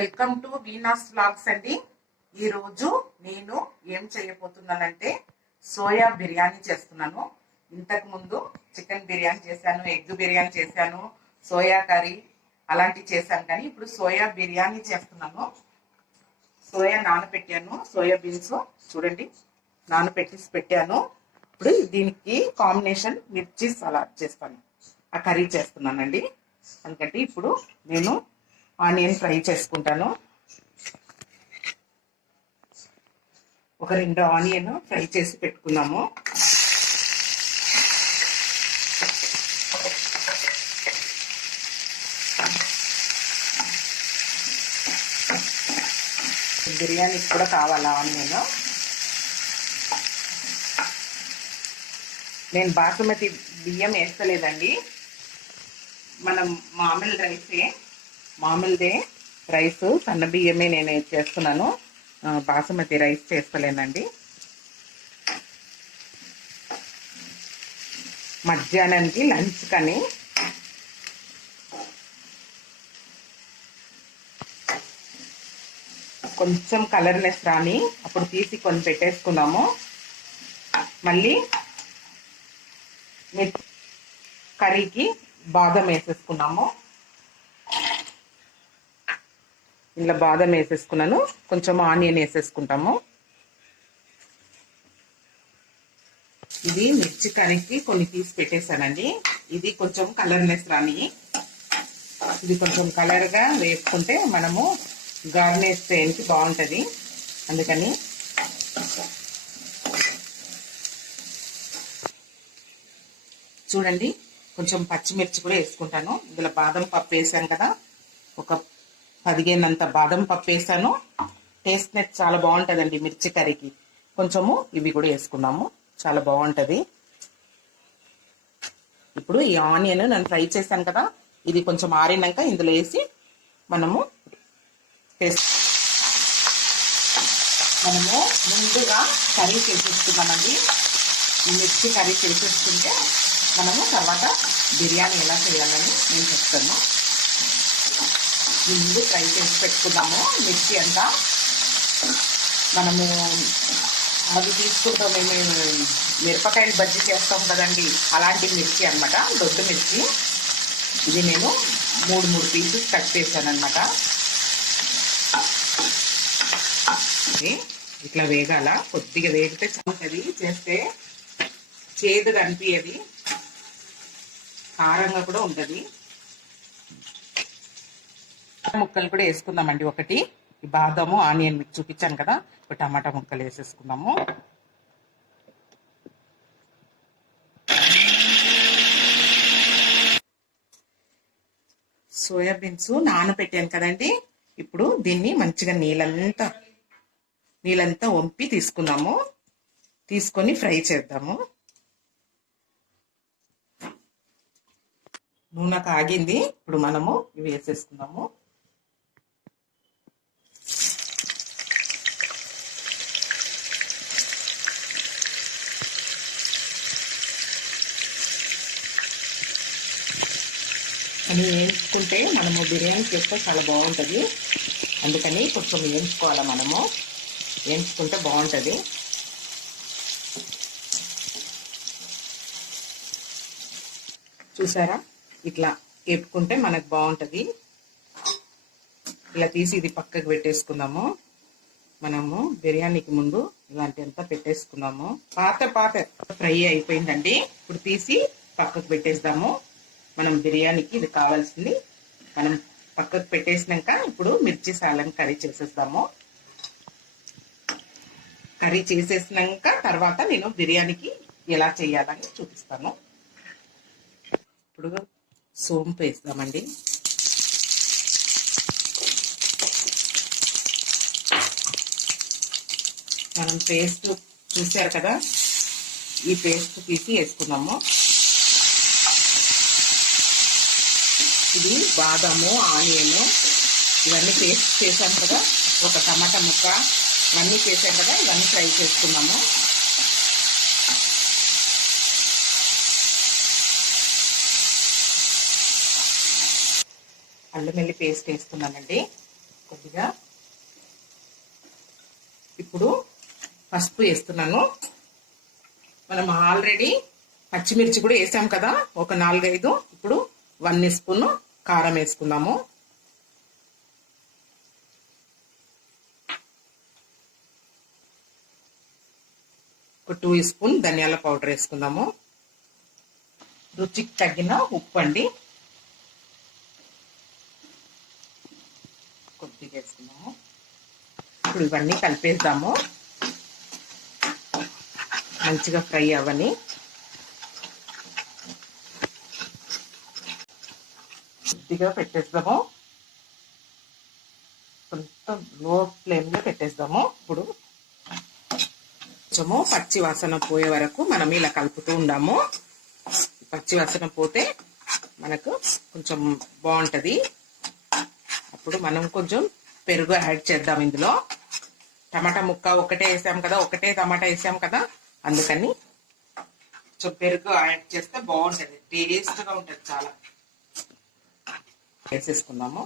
Welcome to Veena's vlogs అండి. ఈరోజు నేను ఏం చేయబోతున్నానంటే సోయా బిర్యానీ చేస్తున్నాను. ఇంతకు ముందు చికెన్ బిర్యానీ చేశాను, ఎగ్ బిర్యానీ చేశాను, సోయా కర్రీ అలాంటివి చేశాను. కానీ ఇప్పుడు సోయా బిర్యానీ చేస్తున్నాను. సోయా నానబెట్టాను, సోయా బీన్స్ చూడండి పెట్టాను. ఇప్పుడు దీనికి కాంబినేషన్ మిర్చి సలాడ్ చేస్తాను, ఆ కర్రీ చేస్తున్నానండి. అందుకంటే ఇప్పుడు నేను ఆనియన్ ఫ్రై చేసుకుంటాను. ఒక 2 ఆనియన్ ఫ్రై చేసి పెట్టుకున్నాము. బిర్యానీకి కూడా కావాలా ఆనియన్. నేను బాసుమతి బియ్యం వేస్తలేదండి, మనం మామూలుదే రైస్ సన్న బియ్యమే నేను చేస్తున్నాను. బాసుమతి రైస్ చేస్తలేనండి. మధ్యాహ్నానికి లంచ్ కానీ కొంచెం కలర్నెస్ రాని అప్పుడు తీసి కొన్ని పెట్టేసుకున్నాము. మళ్ళీ కర్రీకి బాదం వేసేసుకున్నాము. ఇలా బాదం వేసేసుకున్నాను, కొంచెం ఆనియన్ వేసేసుకుంటాము. ఇది మిర్చి కర్రీకి కొన్ని తీసి పెట్టేశానండి. ఇది కొంచెం కలర్నెస్ రాని, ఇది కొంచెం కలర్గా వేసుకుంటే మనము గార్నిష్ చేయడానికి బాగుంటుంది. అందుకని చూడండి, కొంచెం పచ్చిమిర్చి కూడా వేసుకుంటాను. ఇందులో బాదం పప్పు వేసాను కదా, ఒక 15 అంత బాదం పప్పు వేసాను. టేస్ట్ నెట్ చాలా బాగుంటుందండి మిర్చి కర్రీకి. కొంచెము ఇవి కూడా వేసుకున్నాము, చాలా బాగుంటుంది. ఇప్పుడు ఈ ఆనియన్ నేను ఫ్రై చేశాను కదా, ఇది కొంచెం ఆరినాక ఇందులో వేసి మనము ముందుగా కర్రీ చేసేసుకున్నామండి. ఈ మిర్చి కర్రీ చేసేసుకుంటే మనము తర్వాత బిర్యానీ ఎలా చేయాలని నేను చెప్తాను. ముందు ఫ్రై చేసి పెట్టుకున్నాము. మిర్చి అంతా మనము అది తీసుకుంటాం, మేము మిరపకాయలు బజ్జీ చేస్తాం కదండి, అలాంటి మిర్చి అనమాట, దొడ్డు మిర్చి. ఇది నేను 3 పీసెస్ కట్ చేశాను అనమాట. ఇట్లా వేగాల, కొద్దిగా వేగితే చదువుతుంది. చేస్తే చేదు కనిపించేది, కారంగా కూడా ఉంటుంది. ముక్కలు కూడా వేసుకుందామండి. ఒకటి ఈ బాదము ఆనియన్ మీకు చూపించాను కదా, ఒక టమాటా ముక్కలు వేసేసుకుందాము. సోయాబీన్స్ నానబెట్టాను కదండి. ఇప్పుడు దీన్ని మంచిగా నీళ్ళంతా వంపి తీసుకుందాము. తీసుకొని ఫ్రై చేద్దాము. నూనె కాగింది, ఇప్పుడు మనము ఇవి వేసేసుకుందాము. అని వేయించుకుంటే మనము బిర్యానీ చేస్తే చాలా బాగుంటుంది. అందుకని కొంచెం వేయించుకోవాలి, మనము వేయించుకుంటే బాగుంటుంది. చూసారా, ఇట్లా వేపుకుంటే మనకు బాగుంటుంది. ఇలా తీసి ఇది పక్కకు పెట్టేసుకుందాము. మనము బిర్యానీకి ముందు ఇలాంటి అంతా పెట్టేసుకున్నాము. పాత ఫ్రై అయిపోయిందండి. ఇప్పుడు తీసి పక్కకు పెట్టేద్దాము. మనం బిర్యానీకి ఇది కావాల్సింది మనం పక్కకు పెట్టేసినాక ఇప్పుడు మిర్చి సాలం కర్రీ చేసేద్దాము. కర్రీ చేసేసినాక తర్వాత నేను బిర్యానీకి ఎలా చేయాలని చూపిస్తాను. ఇప్పుడు సోంపు వేస్తామండి. మనం పేస్ట్ చూసారు కదా, ఈ పేస్ట్ తీసి వేసుకున్నాము. ఇది బాదాము ఆనియన్ ఇవన్నీ పేస్ట్ చేసాం కదా, ఒక టమాటా ముక్క ఇవన్నీ చేసాం కదా, ఇవన్నీ ఫ్రై చేసుకున్నాము. అల్లం వెల్లి పేస్ట్ వేస్తున్నానండి. కొద్దిగా ఇప్పుడు పసుపు వేస్తున్నాను. మనం ఆల్రెడీ పచ్చిమిర్చి కూడా వేసాం కదా, ఒక 4-5. ఇప్పుడు 1 స్పూన్ కారం వేసుకుందాము. ఒక 2 స్పూన్ ధనియాల పౌడర్ వేసుకుందాము. రుచికి తగిన ఉప్పు అండి కొద్దిగా వేసుకుందాము. ఇప్పుడు ఇవన్నీ కలిపేద్దాము, మంచిగా ఫ్రై అవ్వని. కొద్దిగా పెట్టేద్దాము, కొంచెం లో ఫ్లేమ్లో పెట్టేద్దాము. ఇప్పుడు కొంచెము పచ్చి వాసన పోయే వరకు మనం ఇలా కలుపుతూ ఉండాము. పచ్చి వాసన పోతే మనకు కొంచెం బాగుంటుంది. అప్పుడు మనం కొంచెం పెరుగు యాడ్ చేద్దాం. ఇందులో టమాటా ముక్క ఒకటే వేసాం కదా, ఒకటే టమాటా వేసాం కదా, అందుకని కొంచెం పెరుగు యాడ్ చేస్తే బాగుంటుంది, టేస్ట్గా ఉంటుంది చాలా. వేసేసుకుందాము.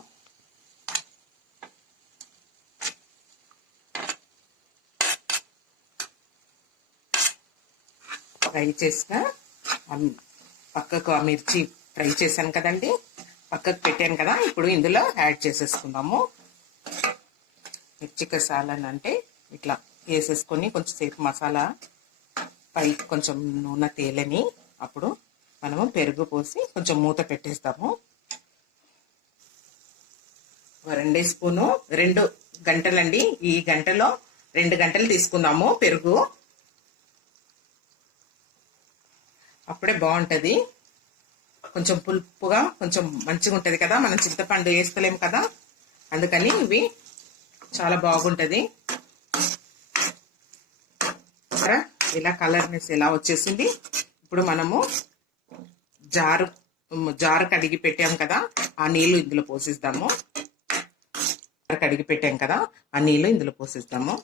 ఫ్రై చేసిన పక్కకు ఆ మిర్చి ఫ్రై చేశాను కదండి, పక్కకు పెట్టాను కదా, ఇప్పుడు ఇందులో యాడ్ చేసేసుకుందాము. మిర్చి కసాలని అంటే ఇట్లా వేసేసుకొని కొంచెంసేపు మసాలా పై కొంచెం నూనె తేలని, అప్పుడు మనము పెరుగు పోసి కొంచెం మూత పెట్టేస్తాము. 2 స్పూను 2 గంటలండి. ఈ గంటలో 2 గంటలు తీసుకుందాము పెరుగు, అప్పుడే బాగుంటుంది. కొంచెం పులుపుగా కొంచెం మంచిగా ఉంటుంది కదా, మనం చింతపండు వేస్తలేం కదా, అందుకని ఇవి చాలా బాగుంటుంది. ఇలా కలర్నెస్ ఎలా వచ్చేసింది. ఇప్పుడు మనము జారు కడిగి పెట్టాం కదా, ఆ నీళ్లు ఇందులో పోసిస్తాము. కడిగి పెట్టాం కదా, ఆ నీళ్లు ఇందులో పోసిస్తాము.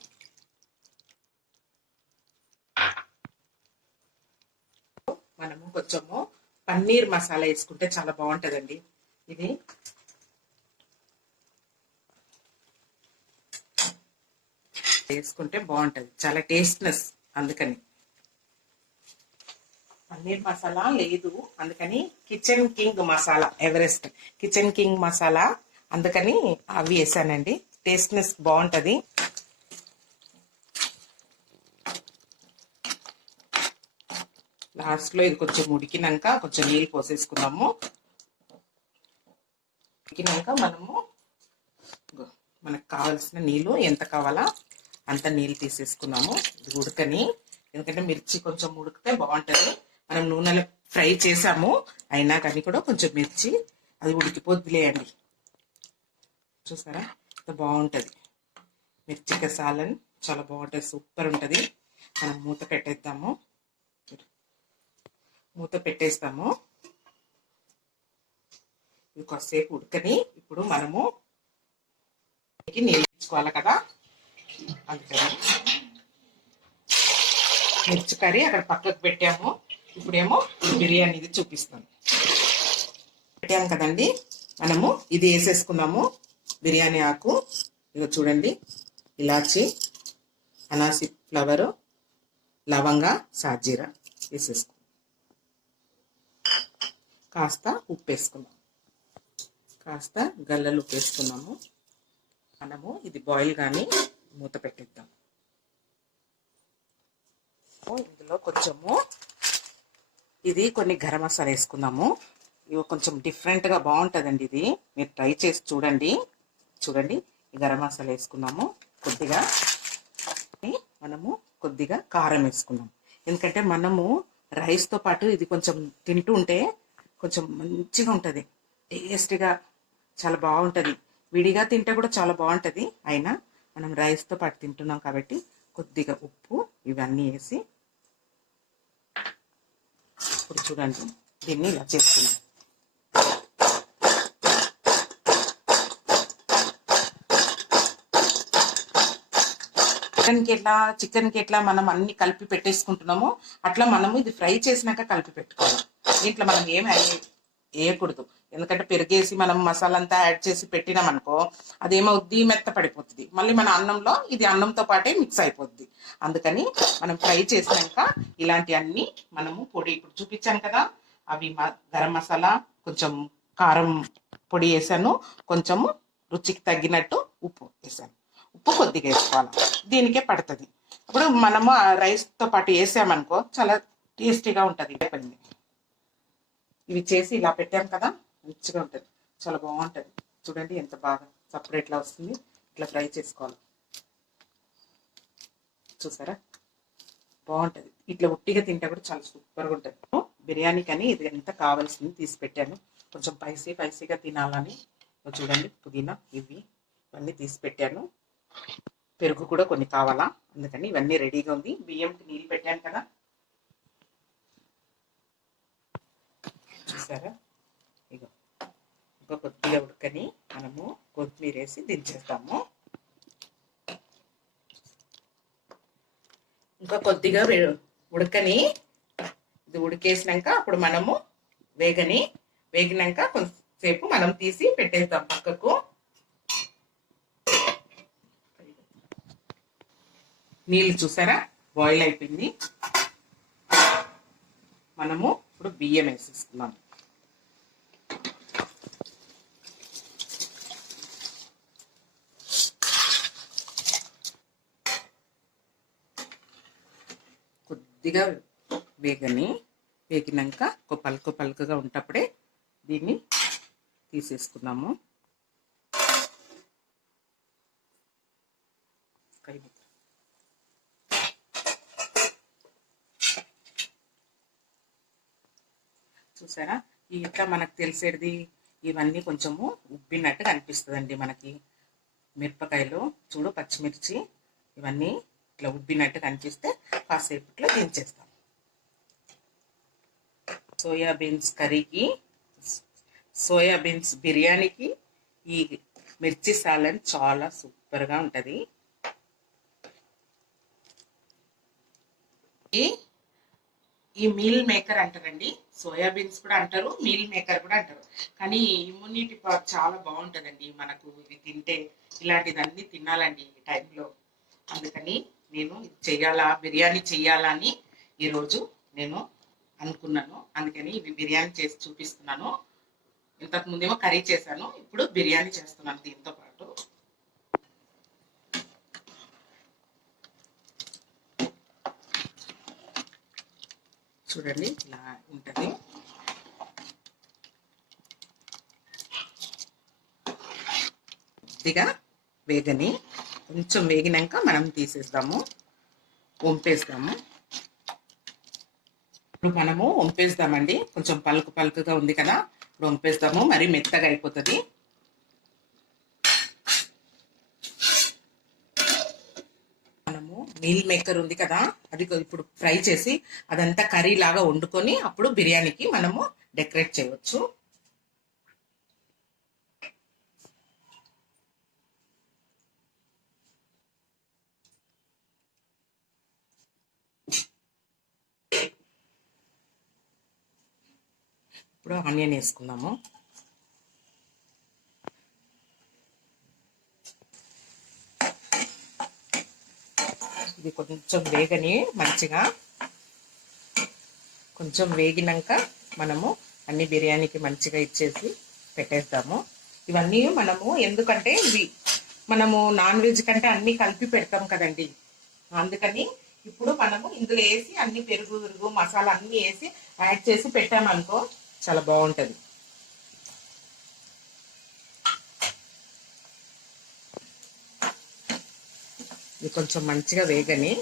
మనము కొంచెము పన్నీర్ మసాలా వేసుకుంటే చాలా బాగుంటుందండి. ఇది వేసుకుంటే బాగుంటుంది, చాలా టేస్ట్నెస్. అందుకని పన్నీర్ మసాలా లేదు, అందుకని kitchen king masala, Everest kitchen king masala, అందుకని అవి వేసానండి. టేస్ట్నెస్ బాగుంటుంది. లాస్ట్లో ఇది కొంచెం ఉడికినాక కొంచెం నీళ్ళు పోసేసుకుందాము. ఉడికినాక మనకు కావాల్సిన నీళ్ళు ఎంత కావాలా అంత నీళ్ళు తీసేసుకున్నాము. ఇది ఉడకని, ఎందుకంటే మిర్చి కొంచెం ఉడికితే బాగుంటుంది. మనం నూనెలో ఫ్రై చేసాము, అయినా కానీ కూడా కొంచెం మిర్చి అది ఉడికిపోద్దిలేయండి. చూసారా ఎంత బాగుంటుంది మిర్చి కసాలని, చాలా బాగుంటుంది, సూపర్ ఉంటుంది. మనం మూత పెట్టేద్దాము. మూత పెట్టేస్తాము. ఇది కొద్దిసేపు ఉడకని, ఇప్పుడు మనము నీళ్ళు ఇచ్చుకోవాలి కదా, అందుకని మిర్చి కర్రీ అక్కడ పక్కకు పెట్టాము. ఇప్పుడేమో బిర్యానీది చూపిస్తాను. పెట్టాము కదండి, మనము ఇది వేసేసుకున్నాము. బిర్యానీ ఆకు, ఇక చూడండి, ఇలాచి, అనాసి ఫ్లవరు, లవంగా, సాజీరా వేసేసుకున్నాం. కాస్త ఉప్పు వేసుకున్నాం, కాస్త గల్లలు ఉప్పు వేసుకున్నాము. మనము ఇది బాయిల్ కానీ మూత పెట్టేద్దాం. ఇందులో కొంచెము ఇది కొన్ని గరం మసాలా వేసుకుందాము. ఇవి కొంచెం డిఫరెంట్గా బాగుంటుందండి, ఇది మీరు ట్రై చేసి చూడండి. చూడండి, ఈ గరం మసాలా వేసుకున్నాము. కొద్దిగా మనము కొద్దిగా కారం వేసుకున్నాం, ఎందుకంటే మనము రైస్తో పాటు ఇది కొంచెం తింటూ ఉంటే కొంచెం మంచిగా ఉంటుంది, టేస్ట్గా చాలా బాగుంటుంది. విడిగా తింటే కూడా చాలా బాగుంటుంది, అయినా మనం రైస్తో పాటు తింటున్నాం కాబట్టి కొద్దిగా ఉప్పు ఇవన్నీ వేసి, ఇప్పుడు చూడండి దీన్ని ఇలా చేసుకున్నాం. చికెన్కి ఎట్లా మనం అన్ని కలిపి పెట్టేసుకుంటున్నామో అట్లా మనము ఇది ఫ్రై చేసినాక కలిపి పెట్టుకోవాలి. దీంట్లో మనం ఏమి వేయకూడదు. ఎందుకంటే పెరిగేసి మనం మసాలా అంతా యాడ్ చేసి పెట్టినామనుకో అదేమవుద్ది, మెత్త పడిపోతుంది. మళ్ళీ మన అన్నంలో ఇది అన్నంతో పాటే మిక్స్ అయిపోద్ది. అందుకని మనం ఫ్రై చేసినాక ఇలాంటి అన్ని మనము పొడి ఇప్పుడు చూపించాను కదా, అవి గరం మసాలా, కొంచెం కారం పొడి వేసాను, కొంచెము రుచికి తగ్గినట్టు ఉప్పు వేసాను. ఉప్పు కొద్దిగా వేసుకోవాలి, దీనికే పడుతుంది. ఇప్పుడు మనము ఆ రైస్తో పాటు వేసామనుకో చాలా టేస్టీగా ఉంటుంది. ఇవి చేసి ఇలా పెట్టాం కదా, మంచిగా ఉంటుంది, చాలా బాగుంటుంది. చూడండి ఎంత బాగా సపరేట్లా వస్తుంది. ఇట్లా ఫ్రై చేసుకోవాలి, చూసారా బాగుంటుంది. ఇట్లా ఉట్టిగా తింటే కూడా చాలా సూపర్గా ఉంటుంది. బిర్యానీకి అని ఇది ఎంత కావాల్సింది తీసి పెట్టాను. కొంచెం స్పైసీగా తినాలని చూడండి, పుదీనా ఇవన్నీ తీసి పెట్టాను. పెరుగు కూడా కొన్ని కావాలా, అందుకని ఇవన్నీ రెడీగా ఉంది. బియ్యంకి నీళ్ళు పెట్టాను కదా, చూసారా. ఇగో ఇంకా కొద్దిగా ఉడకని మనము కొత్తిమీర వేసి దించేస్తాము. ఇంకా కొద్దిగా ఉడకని, ఇది ఉడికేసినాక అప్పుడు మనము వేగినాక కొంతసేపు మనం తీసి పెట్టేస్తాం పక్కకు. నీళ్ళు చూసారా బాయిల్ అయిపోయింది. మనము ఇప్పుడు బియ్యం వేసేసుకున్నాం. కొద్దిగా వేగినాక పలుకుగా ఉంటప్పుడే దీన్ని తీసేసుకున్నాము. చూసారా, ఇట్లా మనకు తెలిసేది ఇవన్నీ కొంచెము ఉబ్బినట్టు కనిపిస్తుందండి మనకి. మిరపకాయలు చూడు, పచ్చిమిర్చి ఇవన్నీ ఇట్లా ఉబ్బినట్టు కనిపిస్తే కాసేపట్లో దించేస్తాం. సోయాబీన్స్ బిర్యానీకి ఈ మిర్చి సాలన్ చాలా సూపర్గా ఉంటుంది. ఈ మీల్ మేకర్ అంటారండి, సోయాబీన్స్ కూడా అంటారు, మీల్ మేకర్ కూడా అంటారు. కానీ ఇమ్యూనిటీ పవర్ చాలా బాగుంటుందండి మనకు ఇవి తింటే. ఇలాంటిదన్నీ తినాలండి ఈ టైంలో. అందుకని నేను బిర్యానీ చెయ్యాలా అని ఈరోజు నేను అనుకున్నాను. అందుకని ఇవి బిర్యానీ చేసి చూపిస్తున్నాను. ఇంతకు ముందేమో కర్రీ చేశాను, ఇప్పుడు బిర్యానీ చేస్తున్నాను దీంతో పాటు. చూడండి ఇలా ఉంటుంది. కొద్దిగా కొంచెం వేగినాక మనం తీసేస్తాము, వంపేస్తాము. ఇప్పుడు మనము వంపేస్తామండి. కొంచెం పలుకుగా ఉంది కదా, ఇప్పుడు వంపేస్తాము, మరి మెత్తగా అయిపోతుంది. మనము మీల్ మేకర్ ఉంది కదా, అది ఇప్పుడు ఫ్రై చేసి అదంతా కర్రీ లాగా వండుకొని అప్పుడు బిర్యానీకి మనము డెకరేట్ చేయవచ్చు. ఇప్పుడు ఆనియన్ వేసుకుందాము. ఇది కొంచెం మంచిగా కొంచెం వేగినాక మనము అన్ని బిర్యానీకి మంచిగా ఇచ్చేసి పెట్టేద్దాము. ఇవన్నీ మనము ఎందుకంటే ఇవి మనము నాన్ వెజ్ కంటే అన్ని కలిపి పెడతాం కదండి, అందుకని ఇప్పుడు మనము ఇందులో వేసి అన్ని పెరుగు మసాలా అన్ని వేసి యాడ్ చేసి పెట్టామనుకో చాలా బాగుంటుంది. ఇది కొంచెం మంచిగా వేగని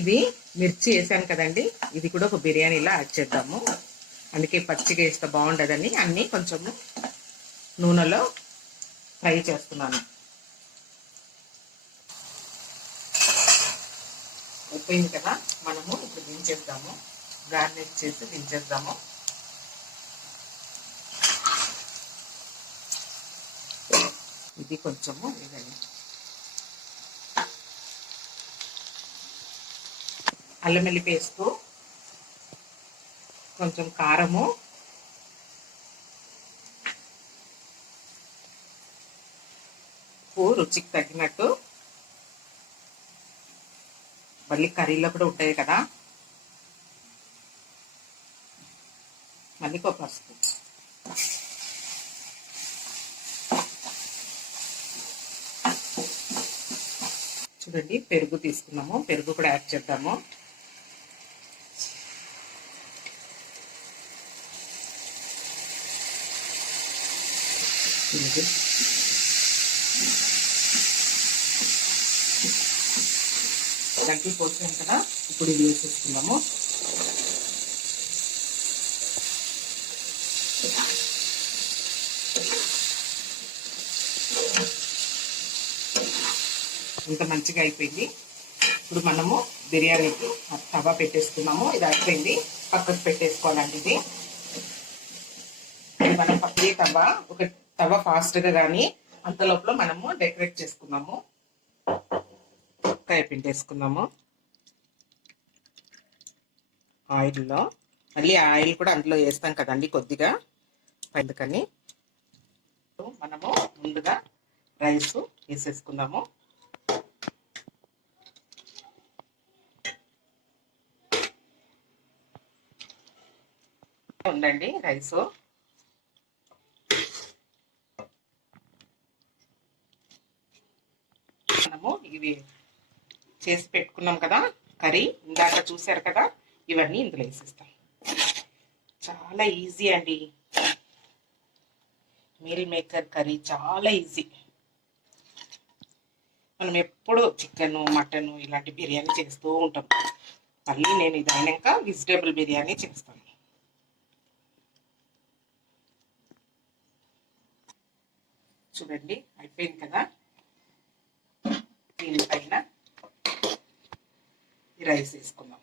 ఇది మిర్చి వేసాను కదండి, ఇది కూడా ఒక బిర్యానీలో యాడ్ చేద్దాము. అందుకే పచ్చిగా వేస్తే బాగుండదని అన్నీ కొంచెము నూనెలో ఫ్రై చేస్తున్నాను. అయిపోయింది కదా, మనము ఇప్పుడు దించేద్దాము, గార్నిష్ చేసి దించేద్దాము. ఇది కొంచెము ఇదండి. అల్లం వెల్లి పేస్టు, కొంచెం కారము, ఉప్పు రుచికి తగ్గినట్టు, మళ్ళీ కర్రీలో కూడా ఉంటాయి కదా, మళ్ళీ పసుపు. చూడండి పెరుగు తీసుకున్నాము, పెరుగు కూడా యాడ్ చేద్దాము. దానికి పోసాం కదా, ఇప్పుడు ఇది వేసేసుకున్నాము. ఇంత మంచిగా అయిపోయింది. ఇప్పుడు మనము బిర్యానీకి తవా పెట్టేసుకున్నాము. ఇది అయిపోయింది, పక్కకు పెట్టేసుకోవాలండి. ఇది మనం పక్కనే ఒక తవా ఫాస్ట్గా కానీ అంత లోపల మనము డెకరేట్ చేసుకున్నాము. కాయ పిండేసుకున్నాము ఆయిల్లో. మళ్ళీ ఆయిల్ కూడా అందులో వేస్తాం కదండి కొద్దిగా, అందుకని మనము ముందుగా రైస్ వేసేసుకుందాము. ఉండండి రైస్ మనము ఇవి చేసి పెట్టుకున్నాం కదా కర్రీ, ఇందాక చూసారు కదా, ఇవన్నీ ఇందులో వేసేస్తాం. చాలా ఈజీ అండి, మీల్ మేకర్ కర్రీ చాలా ఈజీ. మనం ఎప్పుడు చికెన్, మటన్ ఇలాంటి బిర్యానీ చేస్తూ ఉంటాం. మళ్ళీ నేను ఇది అయినాక వెజిటేబుల్ బిర్యానీ చేస్తాను. చూడండి అయిపోయింది కదా. దీనిపైన ఈ రైస్ వేసుకుందాం.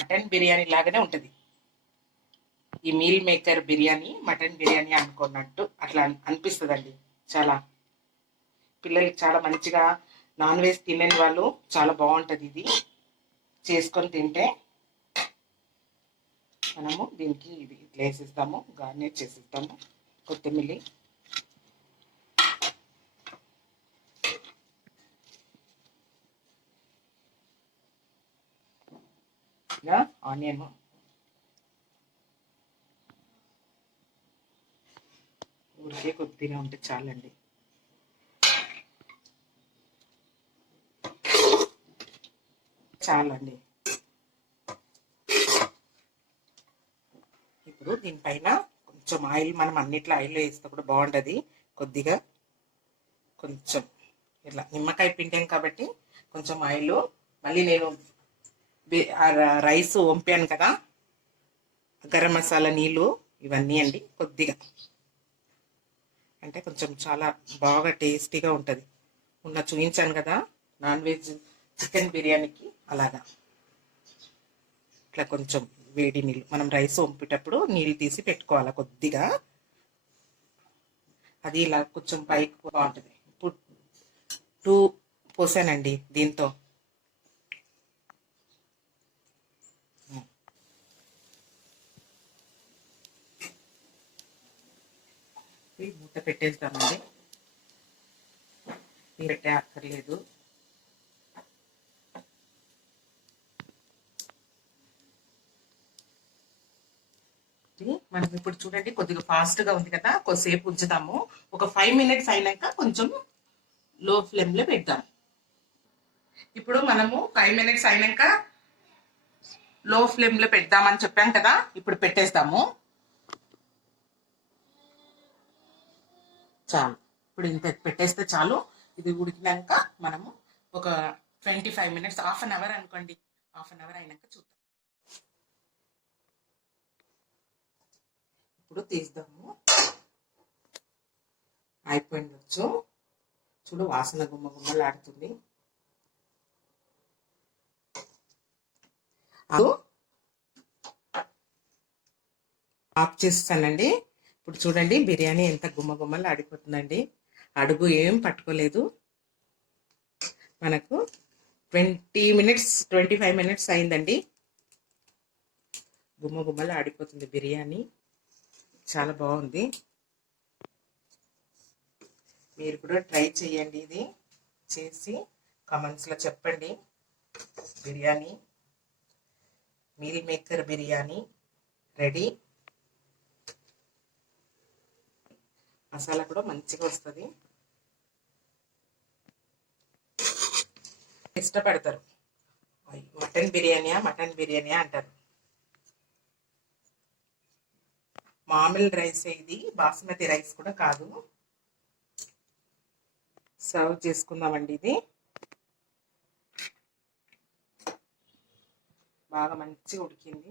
మటన్ బిర్యానీ లాగానే ఉంటుంది ఈ meal maker biryani. Mutton biryani అనుకున్నట్టు అట్లా అనిపిస్తుందండి. చాలా పిల్లలకి చాలా మంచిగా, నాన్ వెజ్ తినని వాళ్ళు చాలా బాగుంటుంది ఇది చేసుకొని తింటే. మనము దీనికి ఇది ఇట్లా వేసిస్తాము, గార్నిష్ చేసిస్తాము కొత్తిమీర. ఆనియన్ ఊరికే కొద్దిగా ఉంటే చాలండి. చాలండి. ఇప్పుడు దీనిపైన కొంచెం ఆయిల్, మనం అన్నిట్లో ఆయిల్ వేస్తే కూడా బాగుంటుంది. కొద్దిగా కొంచెం ఇట్లా నిమ్మకాయ పిండాం కాబట్టి కొంచెం ఆయిల్. మళ్ళీ నేను రైస్ వంపాను కదా, గరం మసాలా, నీళ్ళు, ఇవన్నీ అండి కొద్దిగా, అంటే కొంచెం చాలా బాగా టేస్టీగా ఉంటుంది. చూపించాను కదా నాన్ వెజ్ చికెన్ బిర్యానీకి, అలాగా ఇట్లా కొంచెం వేడి నీళ్ళు, మనం రైస్ వంపేటప్పుడు నీళ్ళు తీసి పెట్టుకోవాలి కొద్దిగా. అది ఇలా కొంచెం పైకి బాగుంటుంది. ఇప్పుడు 2 పోసానండి దీంతో. మూత పెట్టేస్తామండి, పెట్టే అక్కర్లేదు. మనం ఇప్పుడు చూడండి కొద్దిగా ఫాస్ట్గా ఉంది కదా, కొద్దిసేపు ఉంచుతాము. ఒక 5 మినిట్స్ అయినాక కొంచెం లో ఫ్లేమ్లో పెడతాం. ఇప్పుడు మనము 5 మినిట్స్ అయినాక లో ఫ్లేమ్లో పెడదామని చెప్పాం కదా, ఇప్పుడు పెట్టేస్తాము. చాలు, ఇప్పుడు ఇంత పెట్టేస్తే చాలు. ఇది ఉడికినాక మనము ఒక 25 మినిట్స్, హాఫ్ అన్ అవర్ అనుకోండి, హాఫ్ అన్ అవర్ అయినాక చూద్దాం. ఇప్పుడు తీద్దాము. అయిపోయిండొచ్చు. చూడు వాసన గుమ్మ గుమ్మలాడుతుంది. ఆఫ్ చేస్తానండి. ఇప్పుడు చూడండి బిర్యానీ ఎంత గుమ్మగుమ్మలు ఆడిపోతుందండి. అడుగు ఏం పట్టుకోలేదు. మనకు 25 మినిట్స్ అయిందండి. గుమ్మగుమ్మలు ఆడిపోతుంది బిర్యానీ. చాలా బాగుంది. మీరు కూడా ట్రై చేయండి. ఇది చేసి కామెంట్స్లో చెప్పండి. Biryani, meal maker biryani ready. Masala కూడా మంచిగా వస్తుంది. ఇష్టపడతారు. మటన్ బిర్యానీ అంటారు. మామూలు రైస్, ఇది బాస్మతి రైస్ కూడా కాదు. సర్వ్ చేసుకుందామండి. ఇది బాగా మంచిగా ఉడికింది.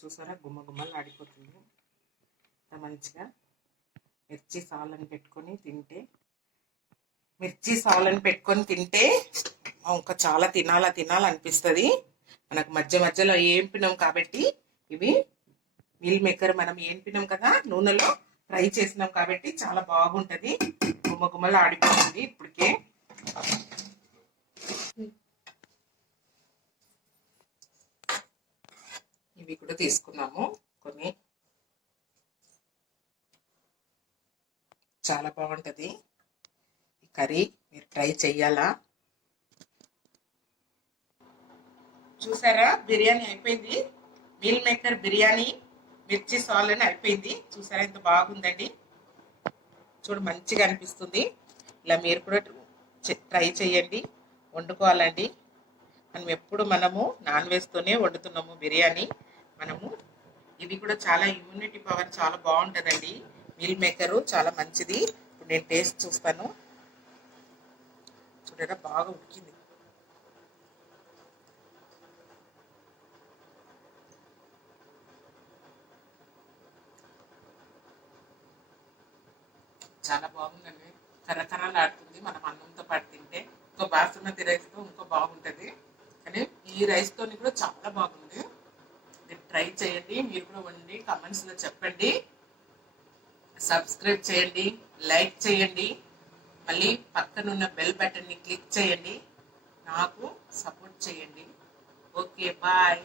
చూసారా గుమ్మలు ఆడిపోతుంది. మంచిగా మిర్చి సాలని పెట్టుకొని తింటే ఇంకా చాలా తినాలనిపిస్తుంది. మనకు మధ్య మధ్యలో ఏంపినాం కాబట్టి, ఇవి మీల్ మేకర్ మనం ఏంపినాం కదా, నూనెలో ఫ్రై చేసినాం కాబట్టి చాలా బాగుంటది. గుమ్మలు ఆడిపోతుంది. ఇప్పటికే ఇవి కూడా తీసుకున్నాము కొన్ని. చాలా బాగుంటది ఈ కర్రీ. మీరు ట్రై చెయ్యాలా? చూసారా బిర్యానీ అయిపోయింది. మీల్ మేకర్ బిర్యానీ మిర్చి సాలని అయిపోయింది. చూసారా ఎంత బాగుందండి. చూడు మంచిగా అనిపిస్తుంది. ఇలా మీరు కూడా ట్రై చేయండి, వండుకోవాలండి. మనము నాన్ వెజ్తోనే వండుతున్నాము బిర్యానీ. ఇది కూడా చాలా ఇమ్యూనిటీ పవర్ చాలా బాగుంటుందండి. మీల్ మేకరు చాలా మంచిది. ఇప్పుడు నేను టేస్ట్ చూస్తాను. చూడరా బాగా ఉడికింది. చాలా బాగుందండి. కరకరాలు ఆడుతుంది. మనం అన్నంతో పాటు తింటే ఇంకో బాస్మతి రైస్తో ఇంకో బాగుంటుంది. కానీ ఈ రైస్తో కూడా చాలా బాగుంది. ట్రై చేయండి. మీరు కూడా వండి కామెంట్స్లో చెప్పండి. సబ్స్క్రైబ్ చేయండి, లైక్ చేయండి, మళ్ళీ పక్కనున్న బెల్ బటన్ని క్లిక్ చేయండి. నాకు సపోర్ట్ చేయండి. Okay, bye.